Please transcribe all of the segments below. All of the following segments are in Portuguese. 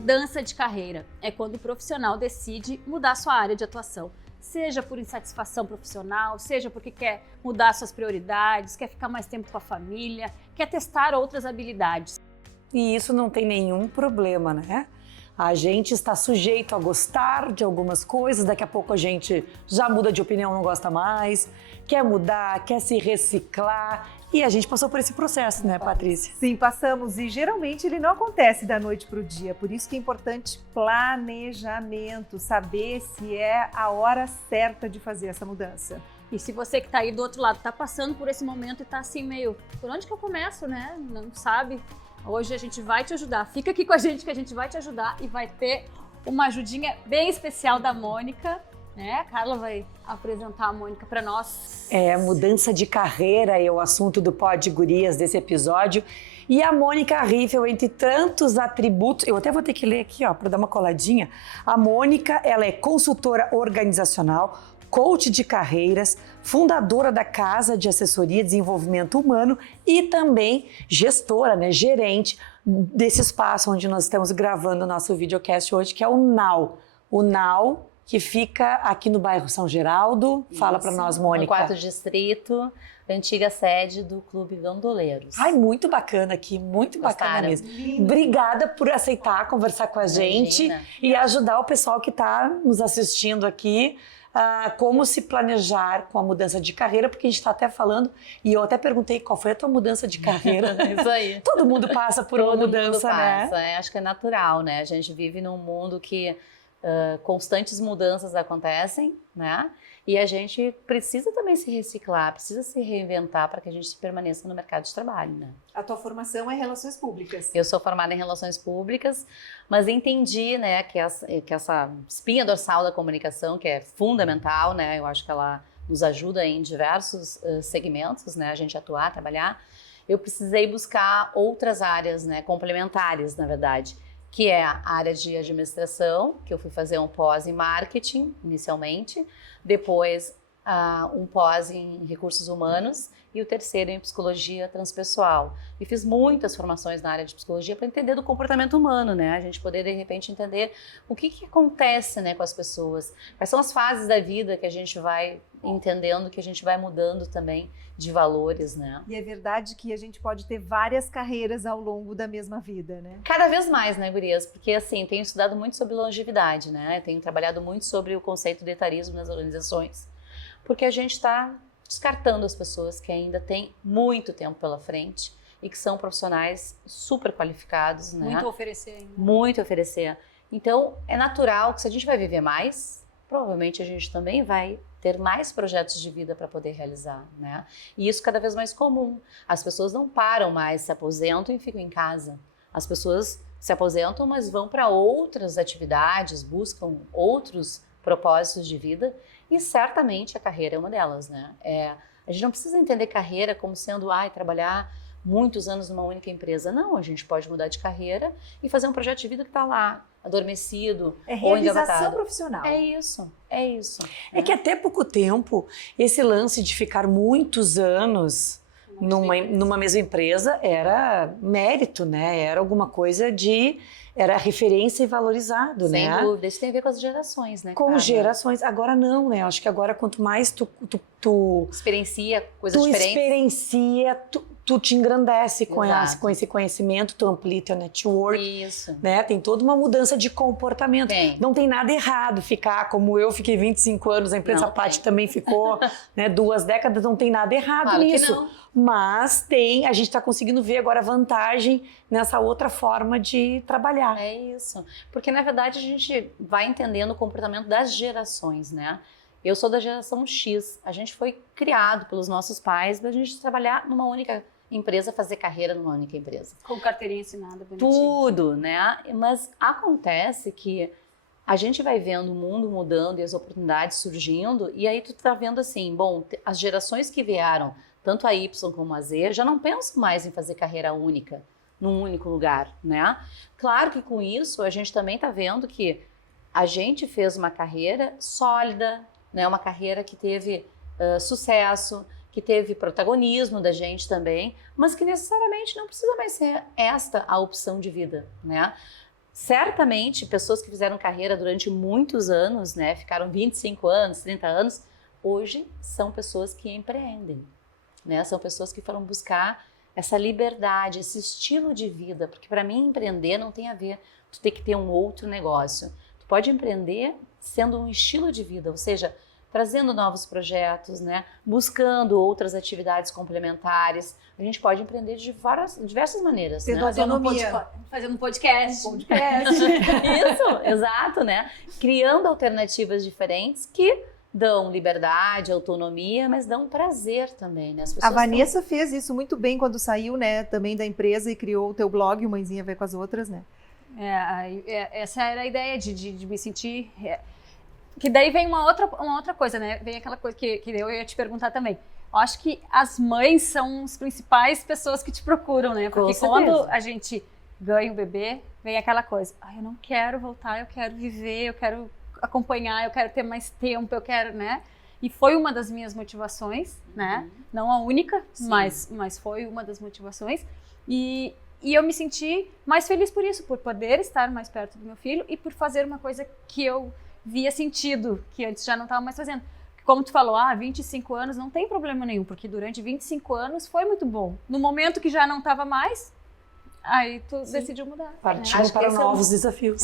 mudança de carreira é quando o profissional decide mudar sua área de atuação. Seja por insatisfação profissional, seja porque quer mudar suas prioridades, quer ficar mais tempo com a família, quer testar outras habilidades. E isso não tem nenhum problema, né? A gente está sujeito a gostar de algumas coisas, daqui a pouco a gente já muda de opinião, não gosta mais, quer mudar, quer se reciclar. E a gente passou por esse processo, né, Patrícia? Sim, passamos, e geralmente ele não acontece da noite para o dia, por isso que é importante planejamento, saber se é a hora certa de fazer essa mudança. E se você que está aí do outro lado está passando por esse momento e está assim meio, por onde que eu começo, né? Não sabe? Hoje a gente vai te ajudar. Fica aqui com a gente que a gente vai te ajudar e vai ter uma ajudinha bem especial da Mônica, né? A Carla vai apresentar a Mônica para nós. Mudança de carreira é o assunto do Pod Gurias desse episódio. E a Mônica Riffel, entre tantos atributos, eu até vou ter que ler aqui, ó, para dar uma coladinha. A Mônica, ela é consultora organizacional, coach de carreiras, fundadora da Casa de Assessoria e Desenvolvimento Humano e também gestora, né, gerente desse espaço onde nós estamos gravando o nosso videocast hoje, que é o NAU. O NAU, que fica aqui no bairro São Geraldo. Fala para nós, Mônica. No 4º distrito, antiga sede do Clube Gondoleiros. Ai, muito bacana aqui, muito bacana mesmo. Lindo. Obrigada por aceitar conversar com a gente e ajudar o pessoal que está nos assistindo aqui a como se planejar com a mudança de carreira, porque a gente está até falando, e eu até perguntei qual foi a tua mudança de carreira. Isso aí. Todo mundo passa por uma mudança, Todo mundo passa, né? Acho que é natural, né? A gente vive num mundo que constantes mudanças acontecem, né? E a gente precisa também se reciclar, precisa se reinventar para que a gente permaneça no mercado de trabalho, né? A tua formação é Relações Públicas. Eu sou formada em Relações Públicas, mas entendi, né, que essa espinha dorsal da comunicação, que é fundamental, né? Eu acho que ela nos ajuda em diversos segmentos, né? A gente atuar, trabalhar. Eu precisei buscar outras áreas, né, complementares, na verdade, que é a área de administração, que eu fui fazer um pós em marketing, inicialmente, depois um pós em recursos humanos e o terceiro em psicologia transpessoal. E fiz muitas formações na área de psicologia para entender do comportamento humano, né? A gente poder, de repente, entender o que acontece, né, com as pessoas, quais são as fases da vida que a gente vai entendendo, que a gente vai mudando também de valores, né? E é verdade que a gente pode ter várias carreiras ao longo da mesma vida, né? Cada vez mais, né, gurias? Porque, assim, tenho estudado muito sobre longevidade, né? Tenho trabalhado muito sobre o conceito de etarismo nas organizações. Porque a gente está descartando as pessoas que ainda têm muito tempo pela frente e que são profissionais super qualificados, né? Muito a oferecer ainda. Muito a oferecer. Então, é natural que se a gente vai viver mais, provavelmente a gente também vai ter mais projetos de vida para poder realizar, né? E isso cada vez mais comum. As pessoas não param mais, se aposentam e ficam em casa. As pessoas se aposentam, mas vão para outras atividades, buscam outros propósitos de vida e certamente a carreira é uma delas, né? A gente não precisa entender carreira como sendo, trabalhar muitos anos numa única empresa. Não, a gente pode mudar de carreira e fazer um projeto de vida que está lá, adormecido É ou realização engavetado. profissional. É isso. É que até pouco tempo, esse lance de ficar muitos anos numa mesma empresa era mérito, né? Era alguma coisa era referência e valorizado, Sem né? dúvida, isso tem a ver com as gerações, né? Com Carla? gerações. Agora não, né? Acho que agora quanto mais tu Experiencia coisas diferentes. experiencia, tu te engrandece com Exato. com esse conhecimento, tu amplia teu network. Isso. Né? Tem toda uma mudança de comportamento. Tem. Não tem nada errado ficar, como eu fiquei 25 anos, a empresa Não Paty tem. também ficou, né, 2 décadas, não tem nada errado Claro que nisso. não. Mas a gente está conseguindo ver agora vantagem nessa outra forma de trabalhar. É isso. Porque, na verdade, a gente vai entendendo o comportamento das gerações, né? Eu sou da geração X. A gente foi criado pelos nossos pais para a gente trabalhar numa única empresa, fazer carreira numa única empresa. Com carteirinha assinada, bonitinho. Tudo, né? Mas acontece que a gente vai vendo o mundo mudando e as oportunidades surgindo, e aí tu tá vendo assim, bom, as gerações que vieram, tanto a Y como a Z, já não pensam mais em fazer carreira única, num único lugar, né? Claro que com isso a gente também tá vendo que a gente fez uma carreira sólida, né? Uma carreira que teve sucesso, que teve protagonismo da gente também, mas que necessariamente não precisa mais ser esta a opção de vida, né? certamente, pessoas que fizeram carreira durante muitos anos, né, ficaram 25 anos, 30 anos, hoje são pessoas que empreendem, né? São pessoas que foram buscar essa liberdade, esse estilo de vida, porque para mim empreender não tem a ver tu ter que ter um outro negócio. Tu pode empreender sendo um estilo de vida, ou seja, trazendo novos projetos, né? Buscando outras atividades complementares. A gente pode empreender de diversas maneiras, Tendo né? autonomia. Fazendo um podcast. Isso, exato, né? Criando alternativas diferentes que dão liberdade, autonomia, mas dão prazer também, né? As A pessoas Vanessa fez isso muito bem quando saiu, né, também da empresa e criou o teu blog, o Mãezinha Vê com as Outras, né? Essa era a ideia de me sentir... Que daí vem uma outra coisa, né? Vem aquela coisa que eu ia te perguntar também. Eu acho que as mães são as principais pessoas que te procuram, né? Porque quando a gente ganha o bebê, vem aquela coisa. Eu não quero voltar, eu quero viver, eu quero acompanhar, eu quero ter mais tempo, eu quero, né? E foi uma das minhas motivações, né? Não a única, mas foi uma das motivações. E eu me senti mais feliz por isso, por poder estar mais perto do meu filho e por fazer uma coisa que eu via sentido, que antes já não estava mais fazendo. Como tu falou, 25 anos não tem problema nenhum, porque durante 25 anos foi muito bom. No momento que já não estava mais, aí tu decidiu mudar. Partimos para novos desafios.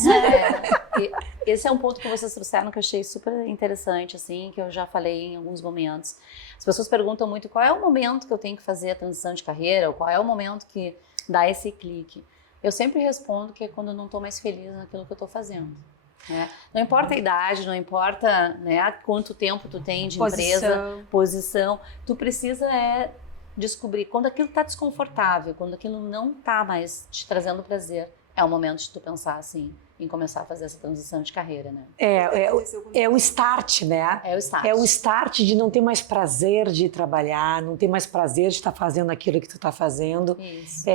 Esse é um ponto que vocês trouxeram que eu achei super interessante, assim, que eu já falei em alguns momentos. As pessoas perguntam muito qual é o momento que eu tenho que fazer a transição de carreira, ou qual é o momento que dá esse clique. Eu sempre respondo que é quando eu não estou mais feliz naquilo que eu estou fazendo. Né? Não importa a idade, não importa, né, quanto tempo tu tem de empresa, posição, tu precisa descobrir quando aquilo está desconfortável, quando aquilo não está mais te trazendo prazer, é o momento de tu pensar assim, em começar a fazer essa transição de carreira, né? É o start, né? É o start. É o start de não ter mais prazer de trabalhar, não ter mais prazer de estar fazendo aquilo que tu está fazendo. Isso.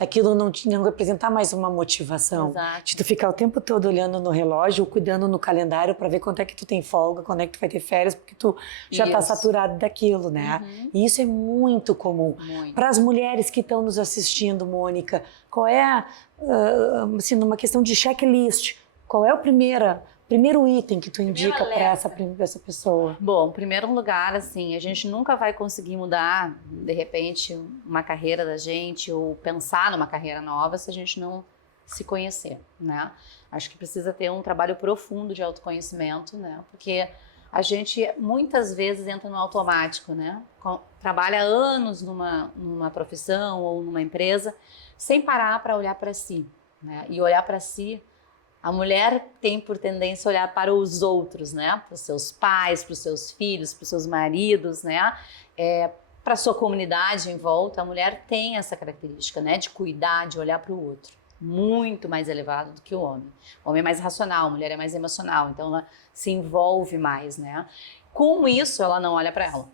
Aquilo não representar mais uma motivação. Exato. De tu ficar o tempo todo olhando no relógio, cuidando no calendário para ver quando é que tu tem folga, quando é que tu vai ter férias, porque tu já está saturado daquilo, né? E isso é muito comum. Para as mulheres que estão nos assistindo, Mônica, qual é, assim, numa questão de checklist, qual é o primeiro item que tu indica para essa pessoa? Bom, em primeiro lugar, assim, a gente nunca vai conseguir mudar, de repente, uma carreira da gente ou pensar numa carreira nova se a gente não se conhecer, né? Acho que precisa ter um trabalho profundo de autoconhecimento, né? Porque a gente muitas vezes entra no automático, né? Trabalha anos numa profissão ou numa empresa sem parar para olhar para si, né? E olhar para si, a mulher tem por tendência a olhar para os outros, né? Para os seus pais, para os seus filhos, para os seus maridos, né? Para a sua comunidade em volta, a mulher tem essa característica, né? De cuidar, de olhar para o outro. Muito mais elevado do que o homem. O homem é mais racional, a mulher é mais emocional, então ela se envolve mais, né? Com isso, ela não olha para ela.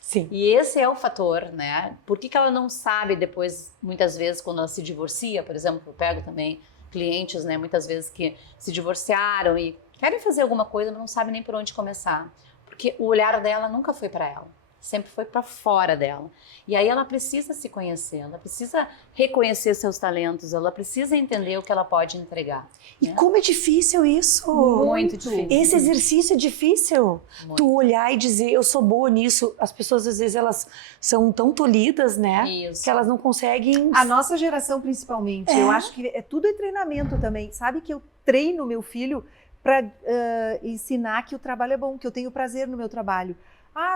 Sim. E esse é o fator, né? Por que ela não sabe depois, muitas vezes, quando ela se divorcia, por exemplo, eu pego também clientes, né, muitas vezes que se divorciaram e querem fazer alguma coisa, mas não sabem nem por onde começar. Porque o olhar dela nunca foi para ela, sempre foi para fora dela. E aí ela precisa se conhecer, ela precisa reconhecer seus talentos, ela precisa entender o que ela pode entregar. E como é difícil isso! Muito difícil. Esse exercício é difícil. Muito. Tu olhar e dizer, eu sou boa nisso. As pessoas, às vezes, elas são tão tolhidas, né? Isso. Que elas não conseguem... A nossa geração, principalmente. Eu acho que tudo é treinamento também. Sabe que eu treino meu filho para ensinar que o trabalho é bom, que eu tenho prazer no meu trabalho.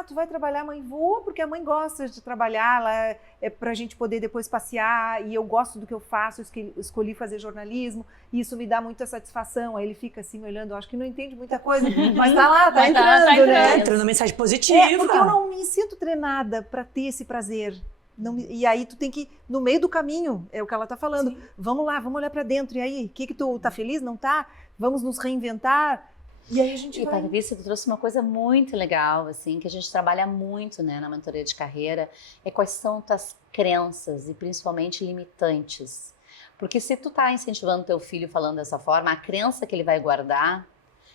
Tu vai trabalhar, mãe? Vou, porque a mãe gosta de trabalhar, ela é pra gente poder depois passear, e eu gosto do que eu faço, eu escolhi fazer jornalismo, e isso me dá muita satisfação. Aí ele fica assim, olhando, eu acho que não entende muita coisa, mas tá lá, tá entrando, né? Entrando na mensagem positiva. Porque eu não me sinto treinada para ter esse prazer. E aí tu tem que, no meio do caminho, é o que ela tá falando, vamos lá, vamos olhar para dentro, e aí, que tu tá feliz, não tá? Vamos nos reinventar. E aí a gente vai... Patrícia, tu trouxe uma coisa muito legal, assim, que a gente trabalha muito, né, na mentoria de carreira, quais são tuas crenças e principalmente limitantes. Porque se tu tá incentivando teu filho falando dessa forma, a crença que ele vai guardar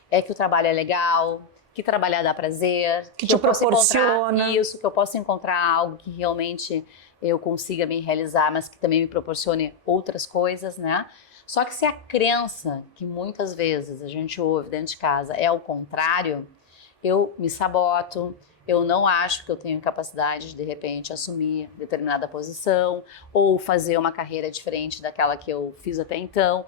é que o trabalho é legal, que trabalhar dá prazer, que te proporciona isso, que eu posso encontrar algo que realmente eu consiga me realizar, mas que também me proporcione outras coisas, né? Só que se a crença que muitas vezes a gente ouve dentro de casa é o contrário, eu me saboto, eu não acho que eu tenho capacidade de repente, assumir determinada posição ou fazer uma carreira diferente daquela que eu fiz até então.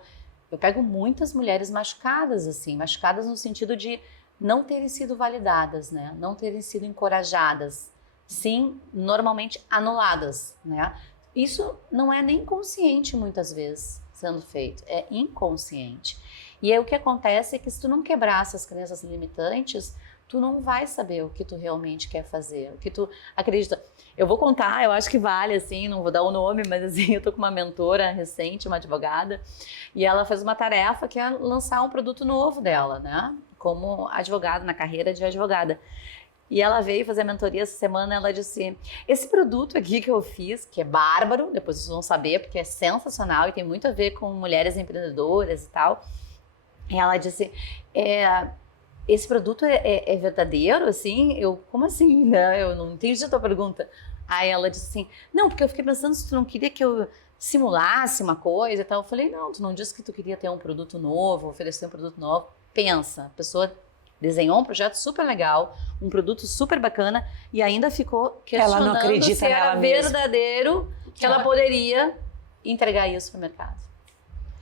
Eu pego muitas mulheres machucadas, assim, machucadas no sentido de não terem sido validadas, né? Não terem sido encorajadas. Sim, normalmente anuladas, né? Isso não é nem consciente muitas vezes sendo feito, é inconsciente. E aí o que acontece é que se tu não quebrar essas crenças limitantes, tu não vai saber o que tu realmente quer fazer, o que tu acredita. Eu vou contar, eu acho que vale, assim, não vou dar o nome, mas assim, eu tô com uma mentora recente, uma advogada, e ela fez uma tarefa que é lançar um produto novo dela, né? Como advogada, na carreira de advogada. E ela veio fazer a mentoria essa semana, ela disse, esse produto aqui que eu fiz, que é bárbaro, depois vocês vão saber, porque é sensacional e tem muito a ver com mulheres empreendedoras e tal. E ela disse, esse produto é verdadeiro, assim? Eu, como assim, né? Eu não entendi a tua pergunta. Aí ela disse assim, não, porque eu fiquei pensando se tu não queria que eu simulasse uma coisa e tal. Eu falei, não, tu não disse que tu queria ter um produto novo, oferecer um produto novo. Pensa, a pessoa desenhou um projeto super legal, um produto super bacana e ainda ficou questionando ela não acredita se era nela mesma. verdadeiro que ela poderia entregar isso para o mercado.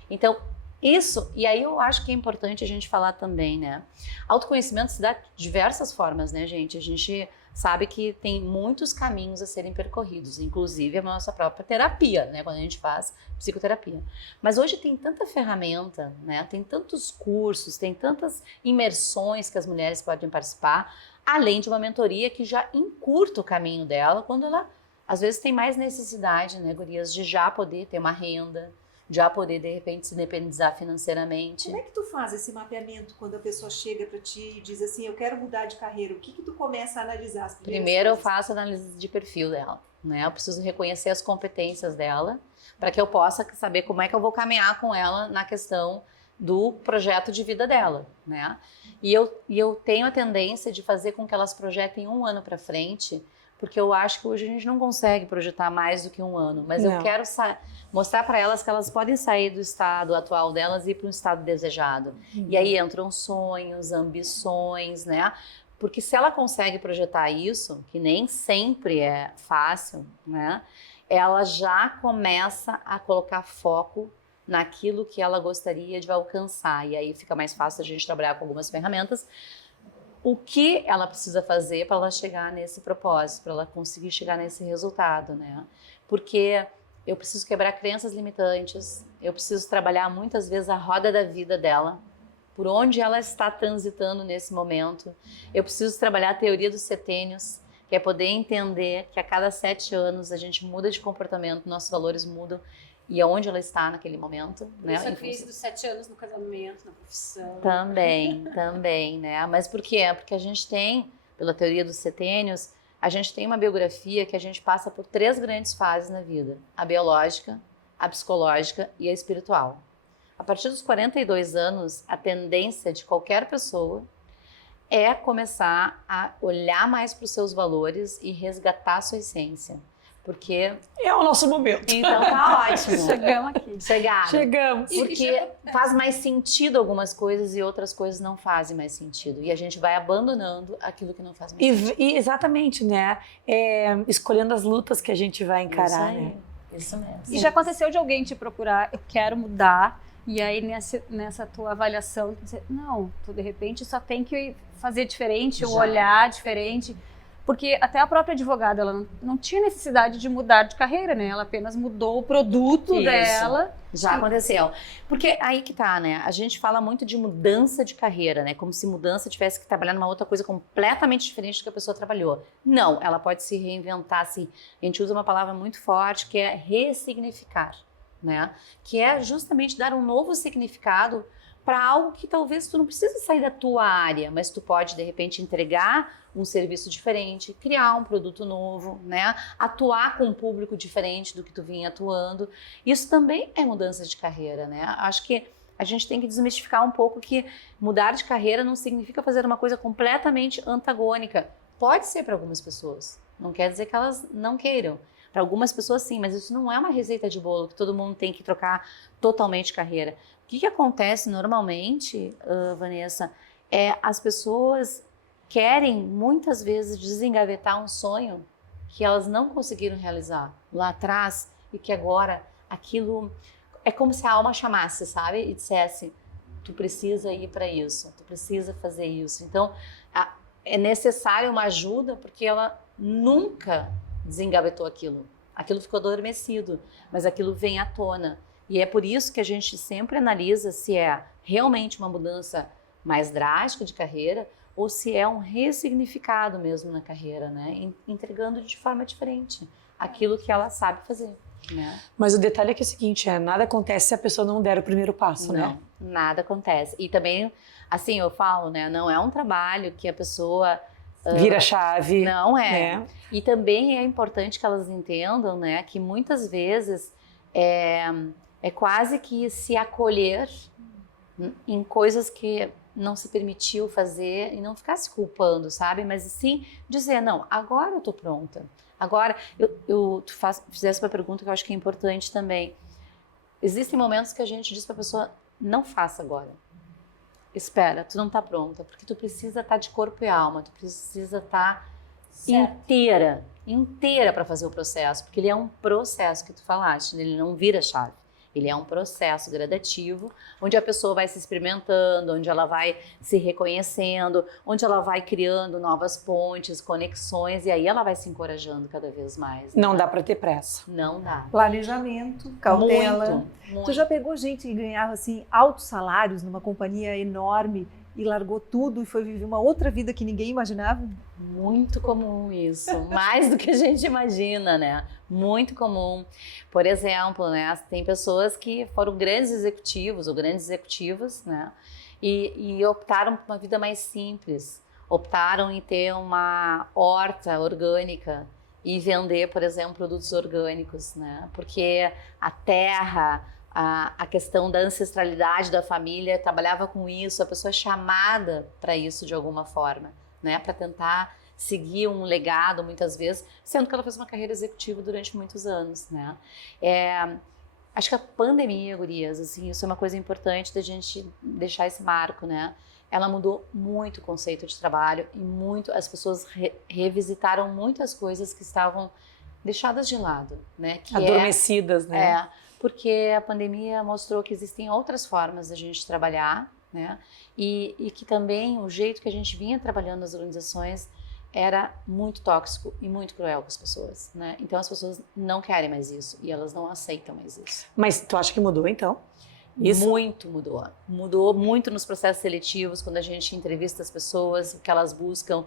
Então, isso, e aí eu acho que é importante a gente falar também, né? Autoconhecimento se dá de diversas formas, né, gente? A gente sabe que tem muitos caminhos a serem percorridos, inclusive a nossa própria terapia, né? Quando a gente faz psicoterapia. Mas hoje tem tanta ferramenta, né? Tem tantos cursos, tem tantas imersões que as mulheres podem participar, além de uma mentoria que já encurta o caminho dela quando ela, às vezes, tem mais necessidade, né, gurias, de já poder ter uma renda, já poder, de repente, se independizar financeiramente. Como é que tu faz esse mapeamento quando a pessoa chega para ti e diz assim, eu quero mudar de carreira? O que tu começa a analisar? Primeiro eu faço análise de perfil dela, né? Eu preciso reconhecer as competências dela para que eu possa saber como é que eu vou caminhar com ela na questão do projeto de vida dela, né? E eu tenho a tendência de fazer com que elas projetem 1 ano para frente, porque eu acho que hoje a gente não consegue projetar mais do que 1 ano, mas eu quero mostrar para elas que elas podem sair do estado atual delas e ir para um estado desejado. E aí entram sonhos, ambições, né? Porque se ela consegue projetar isso, que nem sempre é fácil, né? Ela já começa a colocar foco naquilo que ela gostaria de alcançar. E aí fica mais fácil a gente trabalhar com algumas ferramentas. O que ela precisa fazer para ela chegar nesse propósito, para ela conseguir chegar nesse resultado, né? Porque eu preciso quebrar crenças limitantes, eu preciso trabalhar muitas vezes a roda da vida dela, por onde ela está transitando nesse momento. Eu preciso trabalhar a teoria dos setênios, que é poder entender que a cada 7 anos a gente muda de comportamento, nossos valores mudam, e aonde ela está naquele momento, né? Isso a crise dos 7 anos no casamento, na profissão. Também, né? Mas por quê? Porque a gente tem, pela teoria dos setênios, a gente tem uma biografia que a gente passa por 3 grandes fases na vida. A biológica, a psicológica e a espiritual. A partir dos 42 anos, a tendência de qualquer pessoa é começar a olhar mais para os seus valores e resgatar a sua essência. Porque... é o nosso momento. Então tá ótimo. Chegamos aqui. Chegamos. Porque faz mais sentido algumas coisas e outras coisas não fazem mais sentido. E a gente vai abandonando aquilo que não faz mais sentido. E exatamente, né? Escolhendo as lutas que a gente vai encarar, né? Isso mesmo. E já aconteceu de alguém te procurar, eu quero mudar, e aí nessa tua avaliação, dizer, não, tu de repente só tem que fazer diferente, ou olhar diferente. Porque até a própria advogada, ela não tinha necessidade de mudar de carreira, né? Ela apenas mudou o produto dela. Já aconteceu. Porque aí que tá, né? A gente fala muito de mudança de carreira, né? Como se mudança tivesse que trabalhar numa outra coisa completamente diferente do que a pessoa trabalhou. Não, ela pode se reinventar, assim. A gente usa uma palavra muito forte que é ressignificar, né? Que é justamente dar um novo significado para algo que talvez tu não precisa sair da tua área, mas tu pode, de repente, entregar um serviço diferente, criar um produto novo, né? Atuar com um público diferente do que tu vinha atuando. Isso também é mudança de carreira, né? Acho que a gente tem que desmistificar um pouco que mudar de carreira não significa fazer uma coisa completamente antagônica. Pode ser para algumas pessoas, não quer dizer que elas não queiram, Para algumas pessoas sim, mas isso não é uma receita de bolo que todo mundo tem que trocar totalmente carreira. O que acontece normalmente, Vanessa, as pessoas querem muitas vezes desengavetar um sonho que elas não conseguiram realizar lá atrás e que agora aquilo é como se a alma chamasse, sabe? E dissesse, tu precisa ir para isso, tu precisa fazer isso. Então, é necessário uma ajuda porque ela nunca desengavetou aquilo. Aquilo ficou adormecido, mas aquilo vem à tona. E é por isso que a gente sempre analisa se é realmente uma mudança mais drástica de carreira ou se é um ressignificado mesmo na carreira, né? Entregando de forma diferente aquilo que ela sabe fazer, né? Mas o detalhe é que é o seguinte, nada acontece se a pessoa não der o primeiro passo, né? Não, nada acontece. E também, assim, eu falo, né? Não é um trabalho que a pessoa... Vira chave. Não é. E também é importante que elas entendam, né? Que muitas vezes é quase que se acolher em coisas que não se permitiu fazer e não ficar se culpando, sabe? Mas sim dizer, não, agora eu tô pronta. Agora, tu fizesse uma pergunta que eu acho que é importante também. Existem momentos que a gente diz pra pessoa, não faça agora. Espera, tu não tá pronta, porque tu precisa estar de corpo e alma, tu precisa estar inteira para fazer o processo, porque ele é um processo que tu falaste, ele não vira chave. Ele é um processo gradativo, onde a pessoa vai se experimentando, onde ela vai se reconhecendo, onde ela vai criando novas pontes, conexões, e aí ela vai se encorajando cada vez mais. Né? Não dá para ter pressa. Não dá. Planejamento, cautela. Muito. Tu já pegou gente que ganhava assim altos salários numa companhia enorme e largou tudo e foi viver uma outra vida que ninguém imaginava? Muito comum isso, mais do que a gente imagina, né? Muito comum. Por exemplo, né, tem pessoas que foram grandes executivos ou grandes executivas, né? E optaram por uma vida mais simples. Optaram em ter uma horta orgânica e vender, por exemplo, produtos orgânicos, né? Porque a terra, a questão da ancestralidade da família trabalhava com isso, a pessoa é chamada para isso de alguma forma, né? Para tentar seguir um legado, muitas vezes, sendo que ela fez uma carreira executiva durante muitos anos, né? Acho que a pandemia, gurias, assim, isso é uma coisa importante da gente deixar esse marco, né? Ela mudou muito o conceito de trabalho e muito as pessoas revisitaram muitas coisas que estavam deixadas de lado, né? Que adormecidas, né? Porque a pandemia mostrou que existem outras formas da gente trabalhar, né? E que também o jeito que a gente vinha trabalhando nas organizações era muito tóxico e muito cruel com as pessoas, né? Então as pessoas não querem mais isso e elas não aceitam mais isso. Mas tu acha que mudou então? Isso? Muito mudou. Mudou muito nos processos seletivos, quando a gente entrevista as pessoas, o que elas buscam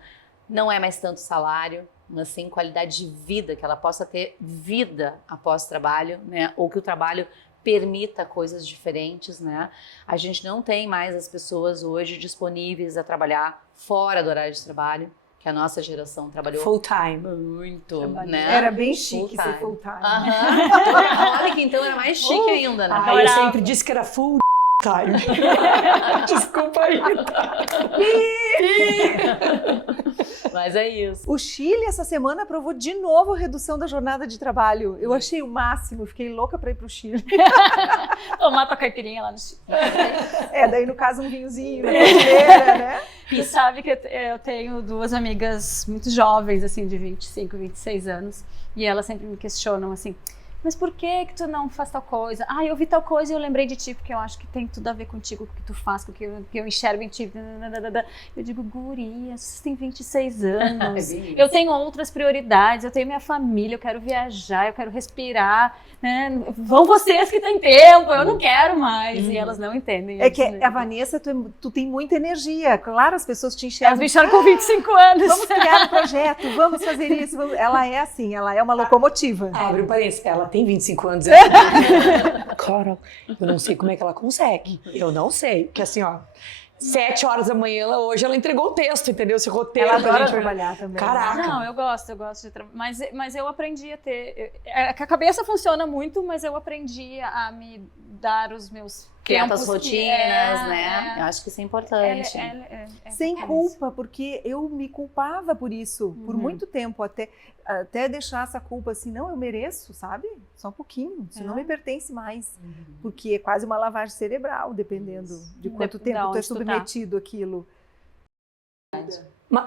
não é mais tanto salário, mas sim qualidade de vida, que ela possa ter vida após o trabalho, né? Ou que o trabalho permita coisas diferentes, né? A gente não tem mais as pessoas hoje disponíveis a trabalhar fora do horário de trabalho, que a nossa geração trabalhou full time. Muito, né? Era bem chique ser full time. Olha que então era mais chique ainda, né? Eu sempre disse que era full time. Desculpa aí. Mas é isso. O Chile, essa semana, aprovou de novo a redução da jornada de trabalho. Eu achei o máximo, fiquei louca para ir pro Chile. Tomar tua caipirinha lá no Chile. Daí no caso um vinhozinho, brasileira, né? E sabe que eu tenho duas amigas muito jovens, assim, de 25, 26 anos, e elas sempre me questionam assim, mas por que tu não faz tal coisa? Eu vi tal coisa e eu lembrei de ti, porque eu acho que tem tudo a ver contigo, com o que tu faz, com o que eu enxergo em ti. Eu digo, guria, você tem 26 anos, eu tenho outras prioridades, eu tenho minha família, eu quero viajar, eu quero respirar, né? Vão vocês que têm tempo, eu não quero mais. E elas não entendem. É que a Vanessa, tu tem muita energia, claro, as pessoas te enxergam. Elas me enxergam com 25 anos. Vamos criar um projeto, vamos fazer isso. Ela é assim, ela é uma locomotiva. Abre um parênteses, ela tem 25 anos. Cara, eu não sei como é que ela consegue. Eu não sei. Porque assim, 7 horas da manhã, hoje ela entregou o texto, entendeu? Esse roteiro. Ela adora trabalhar também. Caraca. Não, eu gosto de trabalhar. Mas eu aprendi a ter... A cabeça funciona muito, mas eu aprendi a me dar os meus criar tempos tuas rotinas, né? Eu acho que isso é importante. Sem bacana culpa, porque eu me culpava por isso, por muito tempo, até deixar essa culpa assim, não, eu mereço, sabe? Só um pouquinho, isso não me pertence mais, porque é quase uma lavagem cerebral, dependendo de quanto tempo tu é submetido àquilo.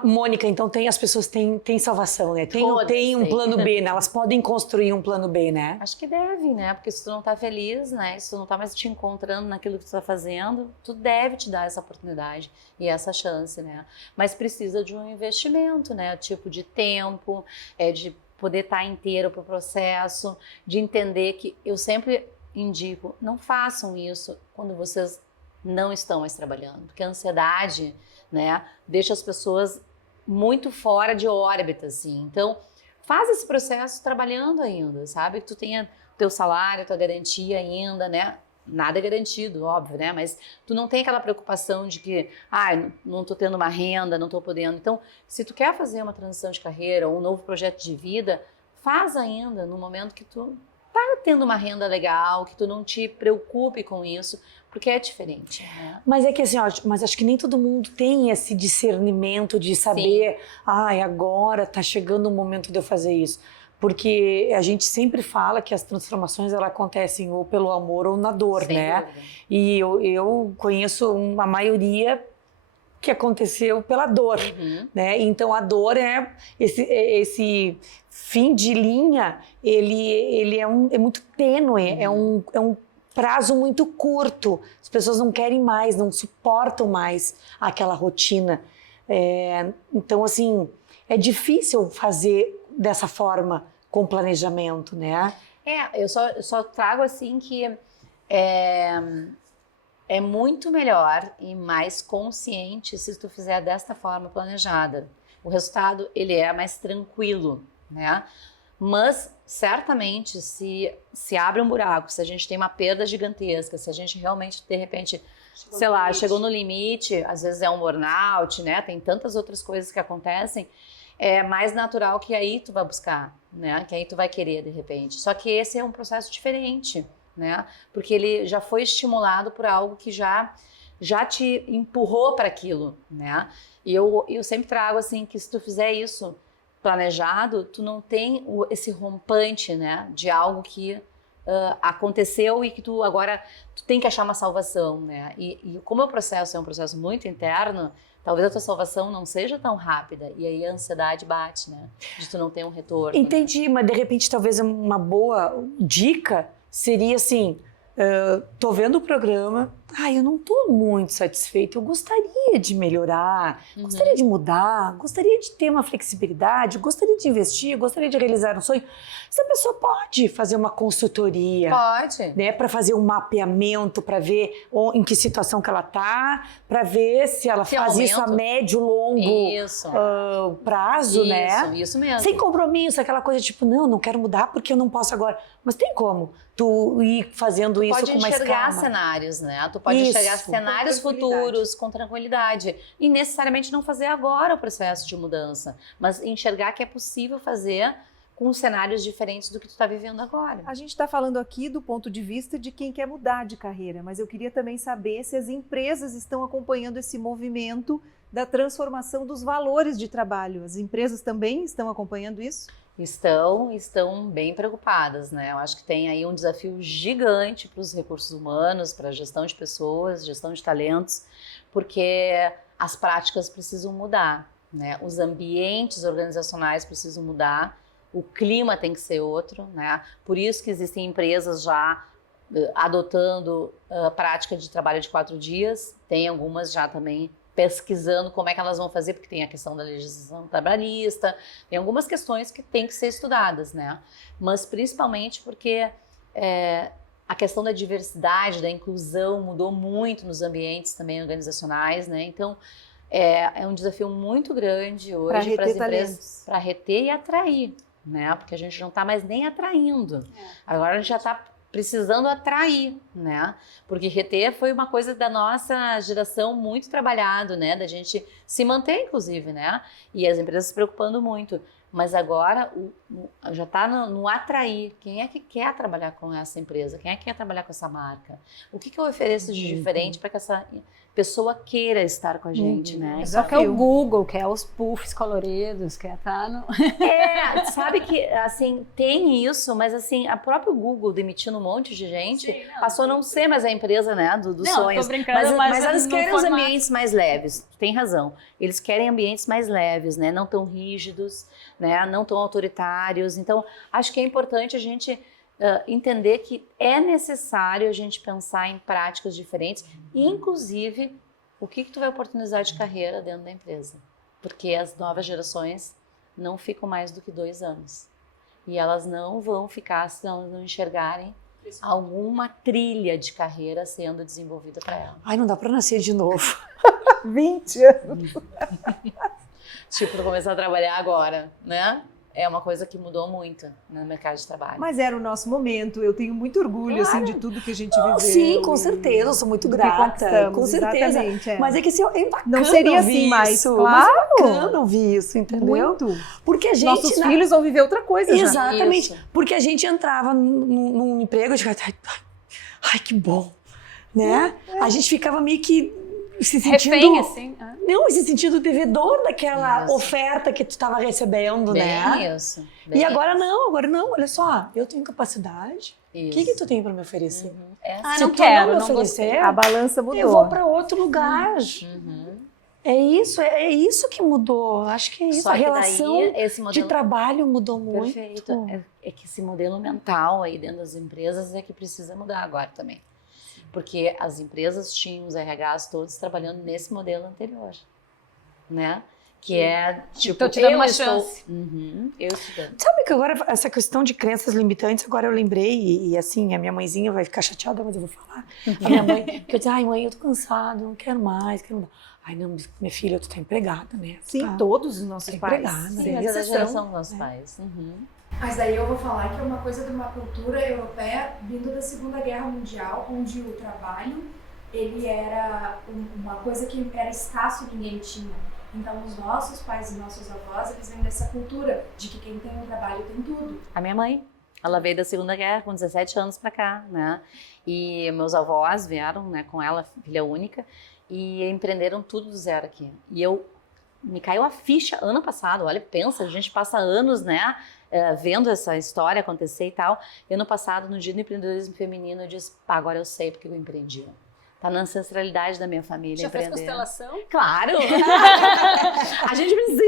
Mônica, então as pessoas têm salvação, né? Tem um plano B, né? Elas podem construir um plano B, né? Acho que deve, né? Porque se tu não tá feliz, né? Se tu não tá mais te encontrando naquilo que tu tá fazendo, tu deve te dar essa oportunidade e essa chance, né? Mas precisa de um investimento, né? Tipo de tempo, de poder estar inteiro pro processo, de entender que eu sempre indico, não façam isso quando vocês não estão mais trabalhando, porque a ansiedade, né, deixa as pessoas muito fora de órbita, assim. Então, faz esse processo trabalhando ainda, sabe? Que tu tenha teu salário, tua garantia ainda, né? Nada é garantido, óbvio, né? Mas tu não tem aquela preocupação de que, não tô tendo uma renda, não tô podendo. Então, se tu quer fazer uma transição de carreira ou um novo projeto de vida, faz ainda no momento que tu tá tendo uma renda legal, que tu não te preocupe com isso, porque é diferente, né? Mas é que assim, mas acho que nem todo mundo tem esse discernimento de saber, agora tá chegando o momento de eu fazer isso. Porque a gente sempre fala que as transformações elas acontecem ou pelo amor ou na dor, Sem né? dúvida. E eu conheço uma maioria que aconteceu pela dor, né? Então a dor é esse fim de linha, ele é muito tênue, é um prazo muito curto. As pessoas não querem mais, não suportam mais aquela rotina. Então, assim, é difícil fazer dessa forma com planejamento, né? Eu só trago assim que é muito melhor e mais consciente se tu fizer desta forma planejada. O resultado, ele é mais tranquilo, né? Mas, certamente, se abre um buraco, se a gente tem uma perda gigantesca, se a gente realmente, de repente, chegou no limite, às vezes é um burnout, né? Tem tantas outras coisas que acontecem, é mais natural que aí tu vai buscar, né? Que aí tu vai querer, de repente. Só que esse é um processo diferente, né? Porque ele já foi estimulado por algo que já te empurrou para aquilo, né? E eu sempre trago, assim, que se tu fizer isso planejado, tu não tem esse rompante, né, de algo que aconteceu e que tu tem que achar uma salvação, né, e como o processo é um processo muito interno, talvez a tua salvação não seja tão rápida, e aí a ansiedade bate, né, de tu não ter um retorno. Entendi, mas de repente talvez uma boa dica seria assim, tô vendo o programa, eu não tô muito satisfeita, eu gostaria de melhorar, gostaria de mudar, gostaria de ter uma flexibilidade, gostaria de investir, gostaria de realizar um sonho. Essa pessoa pode fazer uma consultoria. Pode. Né, para fazer um mapeamento, para ver em que situação que ela tá, para ver se ela faz isso a médio, longo prazo, né? Isso mesmo. Sem compromisso, aquela coisa tipo, não quero mudar porque eu não posso agora. Mas tem como tu ir fazendo isso com mais calma. Pode enxergar cenários, né? Tu pode enxergar cenários futuros com tranquilidade. E necessariamente não fazer agora o processo de mudança, mas enxergar que é possível fazer com cenários diferentes do que tu está vivendo agora. A gente está falando aqui do ponto de vista de quem quer mudar de carreira, mas eu queria também saber se as empresas estão acompanhando esse movimento da transformação dos valores de trabalho. As empresas também estão acompanhando isso? Estão bem preocupadas, né? Eu acho que tem aí um desafio gigante para os recursos humanos, para a gestão de pessoas, gestão de talentos, porque as práticas precisam mudar, né? Os ambientes organizacionais precisam mudar, o clima tem que ser outro, né? Por isso que existem empresas já adotando a prática de trabalho de 4 dias, tem algumas já também pesquisando como é que elas vão fazer, porque tem a questão da legislação trabalhista, tem algumas questões que têm que ser estudadas, né? Mas principalmente porque a questão da diversidade, da inclusão mudou muito nos ambientes também organizacionais, né? Então, é um desafio muito grande hoje para as empresas, para reter e atrair, né? Porque a gente não está mais nem atraindo. Agora a gente já está precisando atrair, né? Porque reter foi uma coisa da nossa geração muito trabalhado, né? Da gente se manter, inclusive, né? E as empresas se preocupando muito. Mas agora já está no atrair. Quem é que quer trabalhar com essa empresa? Quem é que quer trabalhar com essa marca? O que eu ofereço de diferente para que essa pessoa queira estar com a gente, né? Só que é o Google, que é os puffs coloridos, que tá no... Sabe que, assim, tem isso, mas assim, a própria Google demitindo um monte de gente, passou a não ser mais a empresa, né, dos sonhos. Tô brincando, mas elas querem os ambientes mais leves, tem razão. Eles querem ambientes mais leves, né, não tão rígidos, né, não tão autoritários. Então, acho que é importante a gente entender que é necessário a gente pensar em práticas diferentes, inclusive o que tu vai oportunizar de carreira dentro da empresa. Porque as novas gerações não ficam mais do que 2 anos. E elas não vão ficar se elas não enxergarem alguma trilha de carreira sendo desenvolvida para elas. Ai, não dá para nascer de novo. 20 anos. Tipo, começar a trabalhar agora, né? É uma coisa que mudou muito no mercado de trabalho. Mas era o nosso momento, eu tenho muito orgulho assim, de tudo que a gente viveu. Sim, com certeza, eu sou muito grata, com certeza. Mas é que assim, é bacana não seria assim mais, isso, claro. Mas é bacana ouvir isso, entendeu? Muito. Porque a gente... Nossos filhos vão viver outra coisa. Exatamente, já. porque a gente entrava num emprego de ai, que bom, né? A gente ficava meio que se sentindo... refém, assim. Não, se sentindo devedor daquela oferta que tu estava recebendo, né? Isso. E agora não, olha só, eu tenho capacidade. O que tu tem para me oferecer? Ah, Se não tu quero, não me não oferecer, A balança mudou. eu vou para outro lugar. É isso que mudou. Acho que é isso. Só A que relação daí, esse modelo... de trabalho mudou muito. Perfeito. É que esse modelo mental aí dentro das empresas é que precisa mudar agora também. Porque as empresas tinham os RHs todos trabalhando nesse modelo anterior, né? Que é, tipo, Tô te dando uma chance. Eu estudando. Sabe que agora, essa questão de crenças limitantes, agora eu lembrei, e assim, a minha mãezinha vai ficar chateada, mas eu vou falar. A minha mãe, que eu disse, ai mãe, eu tô cansada, não quero mais, quero... Ai não, minha filha, tu tá empregada, né? Sim, tá, todos os nossos pais. empregada, Sem Mas é da exceção. geração dos nossos pais. Mas aí eu vou falar que é uma coisa de uma cultura europeia vindo da Segunda Guerra Mundial, onde o trabalho ele era uma coisa que era escasso e ninguém tinha. Então os nossos pais e nossos avós, eles vêm dessa cultura de que quem tem um trabalho tem tudo. A minha mãe, ela veio da Segunda Guerra com 17 anos pra cá, né? E meus avós vieram, né, com ela, filha única, e empreenderam tudo do zero aqui. E me caiu a ficha ano passado, olha, pensa, a gente passa anos, né, vendo essa história acontecer e tal. E ano passado, no Dia do Empreendedorismo Feminino, eu disse, agora eu sei porque eu empreendi. Tá na ancestralidade da minha família. Já fez empreender. constelação? Claro! A gente precisa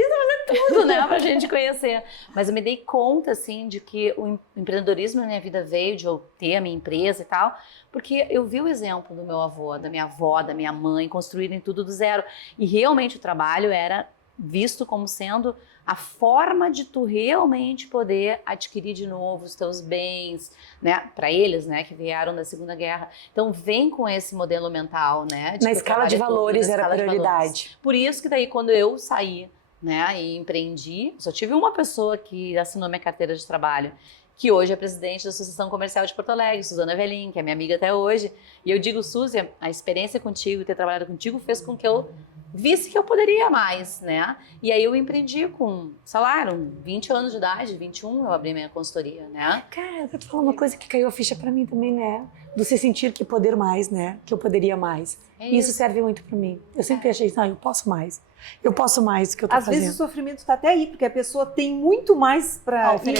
fazer tudo, né, pra gente conhecer. Mas eu me dei conta, assim, de que o empreendedorismo na minha vida veio de eu ter a minha empresa e tal, porque eu vi o exemplo do meu avô, da minha avó, da minha mãe, construírem tudo do zero. E realmente o trabalho era visto como sendo a forma de tu realmente poder adquirir de novo os teus bens, né, para eles, né, que vieram da Segunda Guerra. Então vem com esse modelo mental, né? Na escala de valores era prioridade. Por isso que daí quando eu saí, né, e empreendi, só tive uma pessoa que assinou minha carteira de trabalho, que hoje é presidente da Associação Comercial de Porto Alegre, Suzana Velin, que é minha amiga até hoje. E eu digo, Suzy, a experiência contigo, ter trabalhado contigo, fez com que eu visse que eu poderia mais, né? E aí eu empreendi com salário, 20 anos de idade, 21, eu abri minha consultoria, né? Cara, eu tô falando uma coisa que caiu a ficha pra mim também, né? Do se sentir que poder mais, né? Que eu poderia mais. Isso serve muito pra mim. Eu sempre achei, não, eu posso mais. Eu posso mais do que eu tô Às fazendo. vezes o sofrimento está até aí, porque a pessoa tem muito mais para Quer,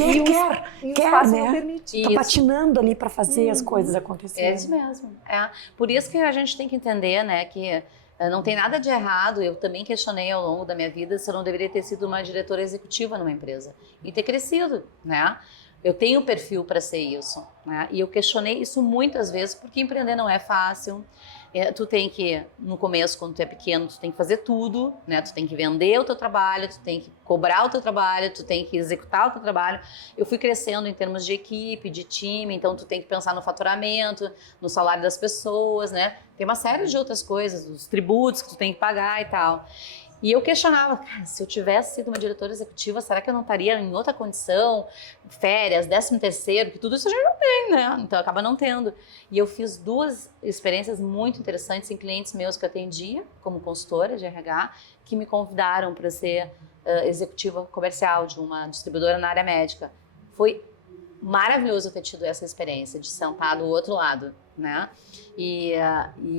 o espaço né? não permite. Tá patinando ali pra fazer as coisas acontecerem. É isso mesmo. É. Por isso que a gente tem que entender, né, que não tem nada de errado. Eu também questionei ao longo da minha vida se eu não deveria ter sido uma diretora executiva numa empresa e ter crescido, né? Eu tenho perfil para ser isso, né? E eu questionei isso muitas vezes, porque empreender não é fácil. Tu tem que, no começo, quando tu é pequeno, tu tem que fazer tudo, né? Tu tem que vender o teu trabalho, tu tem que cobrar o teu trabalho, tu tem que executar o teu trabalho. Eu fui crescendo em termos de equipe, de time, então tu tem que pensar no faturamento, no salário das pessoas, né? Tem uma série de outras coisas, os tributos que tu tem que pagar e tal. E eu questionava, cara, se eu tivesse sido uma diretora executiva, será que eu não estaria em outra condição? Férias, 13º, que tudo isso a gente não tem, né? Então acaba não tendo. E eu fiz 2 experiências muito interessantes em clientes meus que eu atendia, como consultora de RH, que me convidaram para ser executiva comercial de uma distribuidora na área médica. Foi maravilhoso ter tido essa experiência de sentar do outro lado, né? E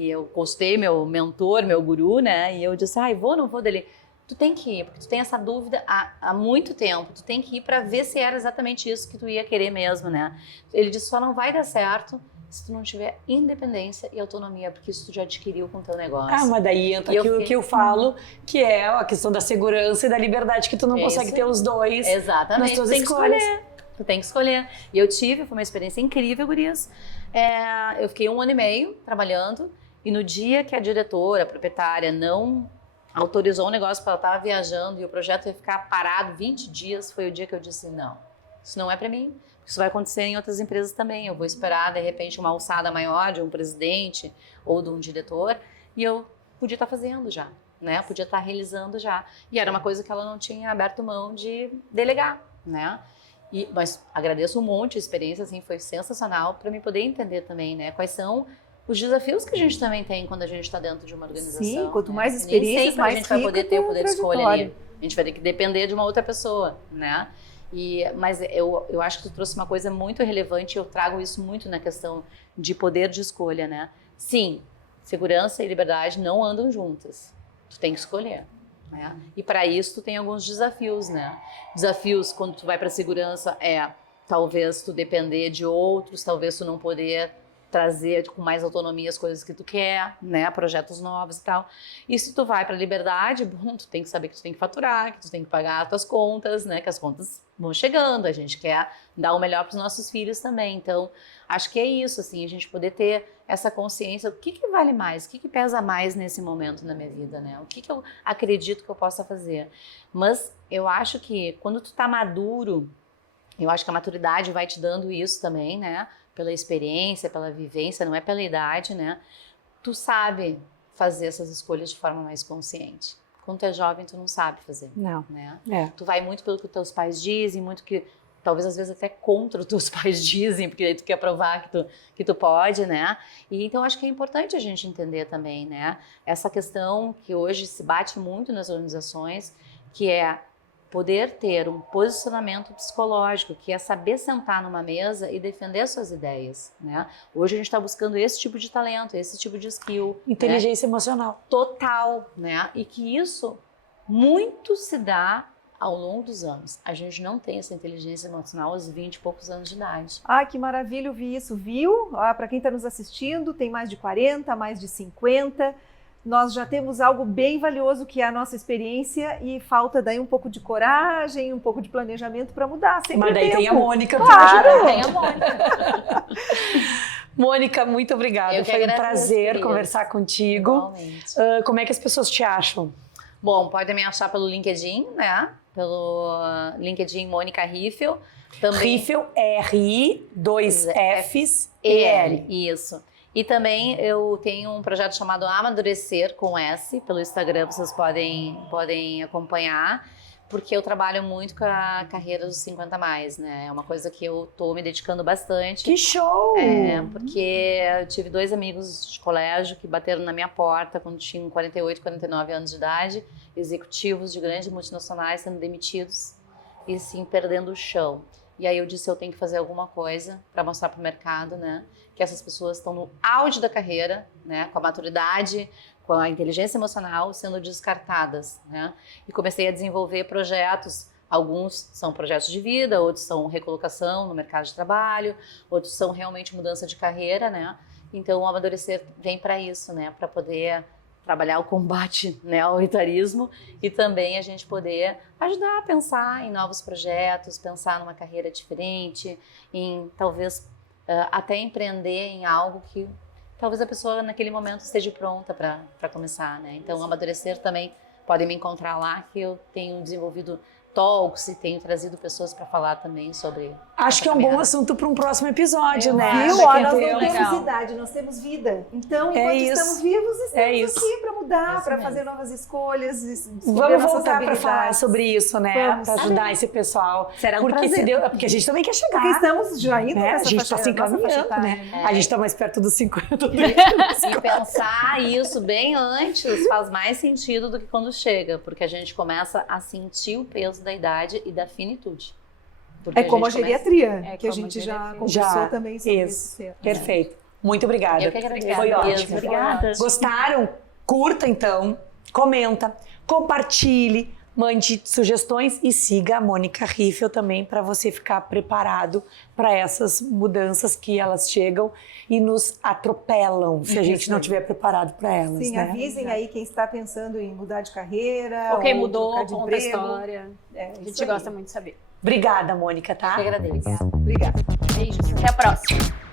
eu consultei meu mentor, meu guru, né? E eu disse, vou, não vou dele. Tu tem que ir, porque tu tem essa dúvida há muito tempo. Tu tem que ir para ver se era exatamente isso que tu ia querer mesmo, né? Ele disse, só não vai dar certo se tu não tiver independência e autonomia, porque isso tu já adquiriu com o teu negócio. Mas daí entra aquilo que eu falo, que é a questão da segurança e da liberdade, que tu não consegue ter os dois. Exatamente. Nas tuas escolhas. Tu tem que escolher. E eu foi uma experiência incrível, gurias. Eu fiquei 1 ano e meio trabalhando, e no dia que a diretora, a proprietária, não autorizou o negócio para ela estar viajando e o projeto ia ficar parado 20 dias, foi o dia que eu disse, não, isso não é para mim. Isso vai acontecer em outras empresas também. Eu vou esperar, de repente, uma alçada maior de um presidente ou de um diretor, e eu podia estar fazendo já, né? Podia estar realizando já. E era uma coisa que ela não tinha aberto mão de delegar, né? Mas agradeço um monte, a experiência assim, foi sensacional para me poder entender também, né? Quais são os desafios que a gente também tem quando a gente está dentro de uma organização. Sim, quanto né? mais experiências, mais a gente vai poder ter o poder de escolha trajetória. ali. A gente vai ter que depender de uma outra pessoa, né? Mas eu acho que tu trouxe uma coisa muito relevante, eu trago isso muito na questão de poder de escolha, né? Sim, segurança e liberdade não andam juntas. Tu tem que escolher. Né? E para isso tu tem alguns desafios, né? Desafios quando tu vai para segurança talvez tu depender de outros, talvez tu não poder trazer com mais autonomia as coisas que tu quer, né? Projetos novos e tal. E se tu vai para liberdade, bom, tu tem que saber que tu tem que faturar, que tu tem que pagar as tuas contas, né? Que as contas vão chegando, a gente quer dar o melhor para os nossos filhos também. Então, acho que é isso, assim, a gente poder ter essa consciência, o que vale mais, o que pesa mais nesse momento na minha vida, né? O que eu acredito que eu possa fazer. Mas eu acho que quando tu tá maduro, eu acho que a maturidade vai te dando isso também, né? Pela experiência, pela vivência, não é pela idade, né? Tu sabe fazer essas escolhas de forma mais consciente. Quando tu é jovem, tu não sabe fazer. Não. Né? É. Tu vai muito pelo que os teus pais dizem, muito que talvez às vezes até contra os teus pais dizem, porque aí tu quer provar que tu pode, né? E então acho que é importante a gente entender também, né? Essa questão que hoje se bate muito nas organizações, que é poder ter um posicionamento psicológico, que é saber sentar numa mesa e defender suas ideias, né? Hoje a gente está buscando esse tipo de talento, esse tipo de skill. Inteligência emocional. Total, né? E que isso muito se dá ao longo dos anos. A gente não tem essa inteligência emocional aos 20 e poucos anos de idade. Que maravilha ouvir isso, viu? Para quem está nos assistindo, tem mais de 40, mais de 50... Nós já temos algo bem valioso que é a nossa experiência e falta daí um pouco de coragem, um pouco de planejamento para mudar. Mas daí tem a Mônica para ajudar. Tem a Mônica. Mônica, muito obrigada. Foi um prazer conversar contigo. Como é que as pessoas te acham? Bom, pode me achar pelo LinkedIn, né? Pelo LinkedIn Mônica Riffel. Também... Riffel, R-I, 2 Fs, E-L. Isso. E também eu tenho um projeto chamado Amadurecer com S, pelo Instagram, vocês podem acompanhar, porque eu trabalho muito com a carreira dos 50+, né? É uma coisa que eu tô me dedicando bastante. Que show! Porque eu tive 2 amigos de colégio que bateram na minha porta quando tinham 48, 49 anos de idade, executivos de grandes multinacionais sendo demitidos e assim, perdendo o chão. E aí eu disse, eu tenho que fazer alguma coisa para mostrar para o mercado, né, que essas pessoas estão no auge da carreira, né, com a maturidade, com a inteligência emocional sendo descartadas, né? E comecei a desenvolver projetos, alguns são projetos de vida, outros são recolocação no mercado de trabalho, outros são realmente mudança de carreira, né? Então o Amadurecer vem para isso, né, para poder trabalhar o combate, né, ao autoritarismo e também a gente poder ajudar a pensar em novos projetos, pensar numa carreira diferente, em talvez até empreender em algo que talvez a pessoa naquele momento esteja pronta para começar, né? Então, Amadurecer também podem me encontrar lá, que eu tenho desenvolvido talks e tenho trazido pessoas para falar também sobre. Acho que é um bom assunto para um próximo episódio, né? Viu? Daqui Ó, a nós tempo. não legal. temos idade, nós temos vida. Então, É enquanto isso. estamos vivos, estamos isso. aqui para mudar, Isso para mesmo. fazer novas escolhas. Descobrir Vamos nossas voltar para falar habilidades. sobre isso, né? Vamos. Para ajudar esse pessoal. Será um porque, prazer. porque a gente também quer chegar. Porque estamos já indo né? A nessa gente está se nossa faixa encaminhando, etária, né? A gente está mais perto dos 50 do que E pensar isso bem antes faz mais sentido do que quando chega, porque a gente começa a sentir o peso da idade e da finitude. Porque É como a gente começa- geriatria, que a como gente a já geriatria. conversou Já. também sobre Isso. esse Perfeito. Muito obrigada. Eu que agradeço. Foi Mesmo. ótimo. Obrigada. Gostaram? Curta então, comenta, compartilhe, mande sugestões e siga a Mônica Riffel também para você ficar preparado para essas mudanças que elas chegam e nos atropelam se a gente não estiver preparado para elas. Sim, né? avisem aí quem está pensando em mudar de carreira. Ou quem ou mudou, trocar de conta a emprego. história. É, A isso gente aí. gosta muito de saber. Obrigada, Mônica, tá? Eu que agradeço. Obrigada. Beijos, até a próxima.